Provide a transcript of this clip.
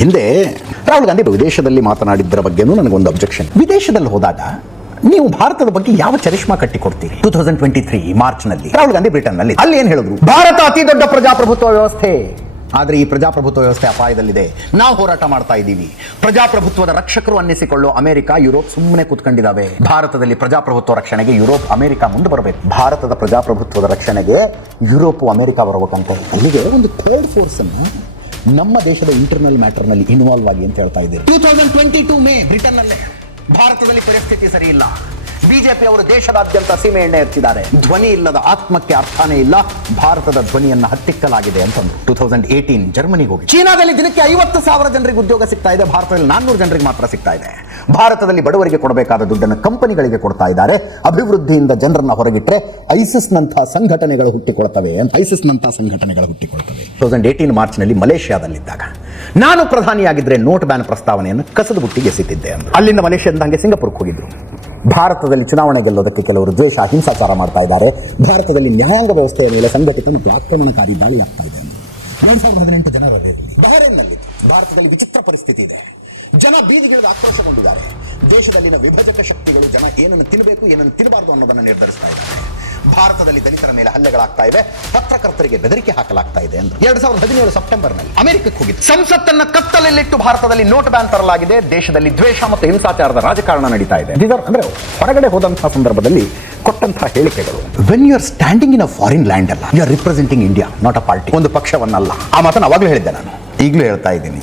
ಹಿಂದೆ ರಾಹುಲ್ ಗಾಂಧಿ ವಿದೇಶದಲ್ಲಿ ಮಾತನಾಡಿದ್ದರ ಬಗ್ಗೆನೂ ನನಗೊಂದು ಅಬ್ಜೆಕ್ಷನ್. ವಿದೇಶದಲ್ಲಿ ಹೋದಾಗ ನೀವು ಭಾರತದ ಬಗ್ಗೆ ಯಾವ ಚರಿಷ್ಮಾ ಕಟ್ಟಿಕೊಡ್ತೀರಿ? 2023 ಮಾರ್ಚ್ನಲ್ಲಿ ರಾಹುಲ್ ಗಾಂಧಿ ಬ್ರಿಟನ್ನಲ್ಲಿ ಅಲ್ಲಿ ಏನು ಹೇಳಿದ್ರು? ಭಾರತ ಅತಿ ದೊಡ್ಡ ಪ್ರಜಾಪ್ರಭುತ್ವ ವ್ಯವಸ್ಥೆ, ಆದರೆ ಈ ಪ್ರಜಾಪ್ರಭುತ್ವ ವ್ಯವಸ್ಥೆ ಅಪಾಯದಲ್ಲಿದೆ, ನಾವು ಹೋರಾಟ ಮಾಡ್ತಾ ಇದ್ದೀವಿ. ಪ್ರಜಾಪ್ರಭುತ್ವದ ರಕ್ಷಕರು ಅನ್ನಿಸಿಕೊಳ್ಳೋ ಅಮೆರಿಕ, ಯುರೋಪ್ ಸುಮ್ಮನೆ ಕೂತ್ಕೊಂಡಿದ್ದಾವೆ. ಭಾರತದಲ್ಲಿ ಪ್ರಜಾಪ್ರಭುತ್ವ ರಕ್ಷಣೆಗೆ ಯುರೋಪ್, ಅಮೆರಿಕ ಮುಂದೆ ಬರಬೇಕು. ಭಾರತದ ಪ್ರಜಾಪ್ರಭುತ್ವದ ರಕ್ಷಣೆಗೆ ಯುರೋಪ್, ಅಮೆರಿಕ ಬರಬೇಕಂತೆ. ಅಲ್ಲಿಗೆ ಒಂದು ಥರ್ಡ್ ಫೋರ್ಸ್ ಅನ್ನು ನಮ್ಮ ದೇಶದ ಇಂಟರ್ನಲ್ ಮ್ಯಾಟರ್ನಲ್ಲಿ ಇನ್ವಾಲ್ವ್ ಆಗಿ ಅಂತ ಹೇಳ್ತಾ ಇದ್ದೀರಿ. 2022 ಮೇ ಬ್ರಿಟನ್ನಲ್ಲೇ ಭಾರತದಲ್ಲಿ ಪರಿಸ್ಥಿತಿ ಸರಿ ಇಲ್ಲ. ಬಿಜೆಪಿ ಅವರು ದೇಶದಾದ್ಯಂತ ಸೀಮೆ ಎಣ್ಣೆ ಹಚ್ಚಿದ್ದಾರೆ. ಧ್ವನಿ ಇಲ್ಲದ ಆತ್ಮಕ್ಕೆ ಅರ್ಥನೇ ಇಲ್ಲ, ಭಾರತದ ಧ್ವನಿಯನ್ನು ಹತ್ತಿಕ್ಕಲಾಗಿದೆ ಅಂತಂದ್ರು. 2018 ಜರ್ಮನಿಗೆ ಹೋಗಿ, ಚೀನಾದಲ್ಲಿ ದಿನಕ್ಕೆ 50,000 ಜನರಿಗೆ ಉದ್ಯೋಗ ಸಿಗ್ತಾ ಇದೆ, ಭಾರತದಲ್ಲಿ 400 ಜನರಿಗೆ ಮಾತ್ರ ಸಿಗ್ತಾ ಇದೆ. ಭಾರತದಲ್ಲಿ ಬಡವರಿಗೆ ಕೊಡಬೇಕಾದ ದುಡ್ಡನ್ನು ಕಂಪನಿಗಳಿಗೆ ಕೊಡ್ತಾ ಇದ್ದಾರೆ. ಅಭಿವೃದ್ಧಿಯಿಂದ ಜನರನ್ನ ಹೊರಗಿಟ್ರೆ ಐಸಿಸ್ ನಂತಹ ಸಂಘಟನೆಗಳು ಹುಟ್ಟಿಕೊಳ್ತವೆ. 2018 ಮಾರ್ಚ್ನಲ್ಲಿ ಮಲೇಷ್ಯಾದಲ್ಲಿದ್ದಾಗ ನಾನು ಪ್ರಧಾನಿಯಾಗಿದ್ರೆ ನೋಟ್ ಬ್ಯಾನ್ ಪ್ರಸ್ತಾವನೆಯನ್ನು ಕಸದ ಬುಟ್ಟಿಗೆ ಎಸೆತಿದ್ದೆ ಅಂತ. ಅಲ್ಲಿಂದ ಮಲೇಷ್ಯಾದಂಗೆ ಸಿಂಗಾಪುರಕ್ಕೆ ಹೋಗಿದ್ರು. ಭಾರತದಲ್ಲಿ ಚುನಾವಣೆ ಗೆಲ್ಲೋದಕ್ಕೆ ಕೆಲವರು ದ್ವೇಷ, ಹಿಂಸಾಚಾರ ಮಾಡ್ತಾ ಇದ್ದಾರೆ. ಭಾರತದಲ್ಲಿ ನ್ಯಾಯಾಂಗ ವ್ಯವಸ್ಥೆಯ ಮೇಲೆ ಸಂಘಟಿತ ಮತ್ತು ಆಕ್ರಮಣಕಾರಿ ದಾಳಿ ಆಗ್ತಾ ಇದೆ. 2018 ಜನವರಿ ಬಹರೇನ್ನಲ್ಲಿ ಭಾರತದಲ್ಲಿ ವಿಚಿತ್ರ ಪರಿಸ್ಥಿತಿ ಇದೆ. ಜನ ಬೀದಿಗಿಳಿದು ಆಕ್ರೋಶಗೊಂಡಿದ್ದಾರೆ. ದೇಶದಲ್ಲಿನ ವಿಭಜಕ ಶಕ್ತಿಗಳು ಜನ ಏನನ್ನು ತಿನ್ನಬೇಕು, ಏನನ್ನು ತಿನ್ನಬಾರದು ಅನ್ನೋದನ್ನು ನಿರ್ಧರಿಸ್ತಾ ಇದ್ದಾರೆ. ಭಾರತದಲ್ಲಿ ದಲಿತರ ಮೇಲೆ ಹಲ್ಲೆಗಳಾಗ್ತಾ ಇವೆ, ಪತ್ರಕರ್ತರಿಗೆ ಬೆದರಿಕೆ ಹಾಕಲಾಗ್ತಾ ಇದೆ ಎಂದು 2017 ಸೆಪ್ಟೆಂಬರ್ನಲ್ಲಿ ಅಮೆರಿಕಕ್ಕೆ ಹೋಗಿತ್ತು. ಸಂಸತ್ತನ್ನ ಕತ್ತಲಲ್ಲಿಟ್ಟು ಭಾರತದಲ್ಲಿ ನೋಟ್ ಬ್ಯಾನ್ ತರಲಾಗಿದೆ. ದೇಶದಲ್ಲಿ ದ್ವೇಷ ಮತ್ತು ಹಿಂಸಾಚಾರದ ರಾಜಕಾರಣ ನಡೀತಾ ಇದೆ. ಅಂದ್ರೆ ಹೊರಗಡೆ ಹೋದಂತಹ ಸಂದರ್ಭದಲ್ಲಿ ಕೊಟ್ಟಂತಹ ಹೇಳಿಕೆಗಳು. When you are standing in a foreign land ಅಲ್ಲ, you are representing India, not a party, ಒಂದು ಪಕ್ಷವನ್ನಲ್ಲ. ಆ ಮಾತನ್ನು ಅವಾಗಲೂ ಹೇಳಿದ್ದೆ ನಾನು, ಈಗಲೂ ಹೇಳ್ತಾ ಇದ್ದೀನಿ.